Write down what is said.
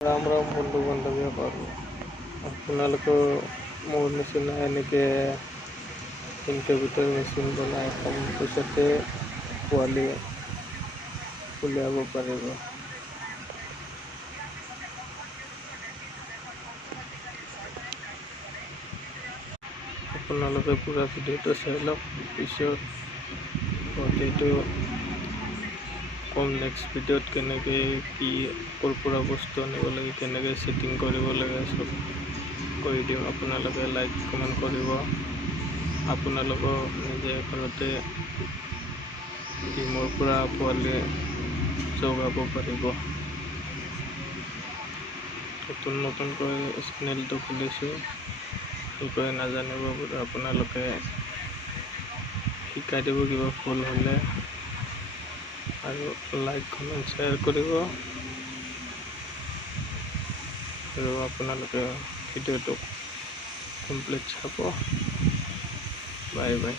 ৰাম ৰাম বন্ধু বান্ধৱীসকল, আপোনালোকেও মোৰ নিচিনা এনেকৈ ইনকিউবেটৰ মেচিন বনাই কম পইচাতে পোৱালি উলিয়াব পাৰিব। আপোনালোকে পুৰা ভিডিঅ'টো চাই লওক, পিছত গোটেইটো কম নেক্সট ভিডিঅ'ত কেনেকৈ কি ক'ৰ পৰা বস্তু আনিব লাগে, কেনেকৈ ছেটিং কৰিব লাগে চব কৰি দিম। আপোনালোকে লাইক কমেণ্ট কৰিব, আপোনালোকেও নিজে ঘৰতে ডিমৰ পৰা পোৱালি জগাব পাৰিব। নতুনকৈ চেনেলটো খুলিছোঁ, ভালকৈ নাজানিব পাৰে, আপোনালোকে শিকাই দিব কিবা ভুল হ'লে, আৰু লাইক কমেণ্ট শ্বেয়াৰ কৰিব, আৰু আপোনালোকে ভিডিঅ'টো কমপ্লিট চাব। Bye bye.